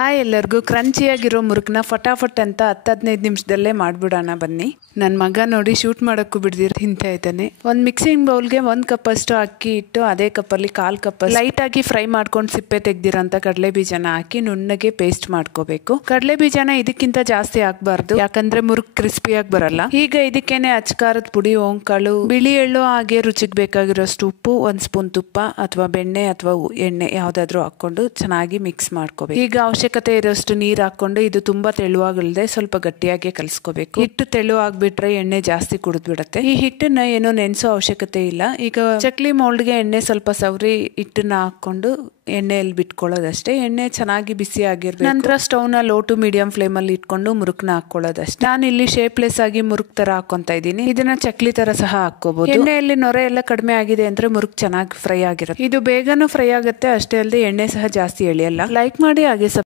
Hi ಎಲ್ಲರಿಗೂ ಕ್ರಂಚಿಯಾಗಿರೋ ಮುರುಕನ್ನ ಫಟಾಫಟ್ ಅಂತ 10-15 ನಿಮಿಷದಲ್ಲೇ ಮಾಡಿಬಿಡೋಣ ಬನ್ನಿ. ನನ್ನ ಮಗ ನೋಡಿ ಶೂಟ್ ಮಾಡೋಕ್ಕೂ ಬಿಡ್ದಿರ ತಿಂತಾ ಇದ್ದಾನೆ. ಒಂದು ಮಿಕ್ಸಿಂಗ್ ಬೌಲ್ಗೆ 1 ಕಪ್ ಅಷ್ಟು ಅಕ್ಕಿ ಇಟ್ಟು ಅದೇ ಕಪ್ಪಲ್ಲಿ 1/4 ಕಪ್ ಲೈಟಾಗಿ ಫ್ರೈ ಮಾಡ್ಕೊಂಡು ಸಿಪ್ಪೆ ತೆಗ್ದಿರೋಂಥ ಕಡಲೆ ಬೀಜನ ಹಾಕಿ ನುಣ್ಣಗೆ ಪೇಸ್ಟ್ ಮಾಡ್ಕೋಬೇಕು. ಕಡಲೆ ಬೀಜನ ಇದಕ್ಕಿಂತ ಜಾಸ್ತಿ ಹಾಕಬಾರ್ದು, ಯಾಕಂದ್ರೆ ಮುರುಕ್ ಕ್ರಿಸ್ಪಿಯಾಗಿ ಬರಲ್ಲ. ಈಗ ಇದಕ್ಕೇನೆ ಅಚ್ಕಾರದ ಪುಡಿ, ಓಂಕಾಳು, ಬಿಳಿ ಎಳ್ಳು, ಹಾಗೆ ರುಚಿಗೆ ಬೇಕಾಗಿರೋಷ್ಟು ಉಪ್ಪು, 1 ಸ್ಪೂನ್ ತುಪ್ಪ ಅಥವಾ ಬೆಣ್ಣೆ ಅಥವಾ ಎಣ್ಣೆ ಯಾವುದಾದ್ರೂ ಹಾಕೊಂಡು ಚೆನ್ನಾಗಿ ಮಿಕ್ಸ್ ಮಾಡ್ಕೋಬೇಕು. ಈಗ ಅವಶ್ಯಕತೆ ಇರೋಷ್ಟು ನೀರು ಹಾಕೊಂಡು ಇದು ತುಂಬಾ ತೆಳುವಾಗಿಲ್ಲದೆ ಸ್ವಲ್ಪ ಗಟ್ಟಿಯಾಗಿ ಕಲಿಸ್ಕೋಬೇಕು. ಹಿಟ್ಟು ತೆಳುವಾಗ್ಬಿಟ್ರೆ ಎಣ್ಣೆ ಜಾಸ್ತಿ ಕುಡಿದ್ಬಿಡತ್ತೆ. ಈ ಹಿಟ್ಟನ್ನ ಏನೋ ನೆನೆಸೋ ಅವಶ್ಯಕತೆ ಇಲ್ಲ. ಈಗ ಚಕ್ಲಿ ಮೌಲ್ಡ್ಗೆ ಎಣ್ಣೆ ಸ್ವಲ್ಪ ಸವರಿ ಹಿಟ್ಟನ್ನ ಹಾಕೊಂಡು ಎಣ್ಣೆಯಲ್ಲಿ ಬಿಟ್ಕೊಳ್ಳೋದಷ್ಟೇ. ಎಣ್ಣೆ ಚೆನ್ನಾಗಿ ಬಿಸಿ ಆಗಿರ್ಬೇಕು. ನಂತರ ಸ್ಟವ್ನ ಲೋ ಟು ಮೀಡಿಯಂ ಫ್ಲೇಮ್ ಅಲ್ಲಿ ಇಟ್ಕೊಂಡು ಮುರುಕ್ನ ಹಾಕೊಳ್ಳೋದಷ್ಟೇ. ನಾನು ಇಲ್ಲಿ ಶೇಪ್ಲೆಸ್ ಆಗಿ ಮುರುಕ್ ತರ ಹಾಕೊಂತ ಇದ್ದೀನಿ. ಇದನ್ನ ಚಕ್ಲಿ ತರ ಸಹ ಹಾಕೋಬಹುದು. ಎಣ್ಣೆಯಲ್ಲಿ ನೊರೆ ಎಲ್ಲ ಕಡಿಮೆ ಆಗಿದೆ ಅಂದ್ರೆ ಮುರುಕ್ ಚೆನ್ನಾಗಿ ಫ್ರೈ ಆಗಿರುತ್ತೆ. ಇದು ಬೇಗನೂ ಫ್ರೈ ಆಗುತ್ತೆ, ಅಷ್ಟೇ ಅಲ್ಲದೆ ಎಣ್ಣೆ ಸಹ ಜಾಸ್ತಿ ಎಳೆಯಲ್ಲ. ಲೈಕ್ ಮಾಡಿ, ಹಾಗೆ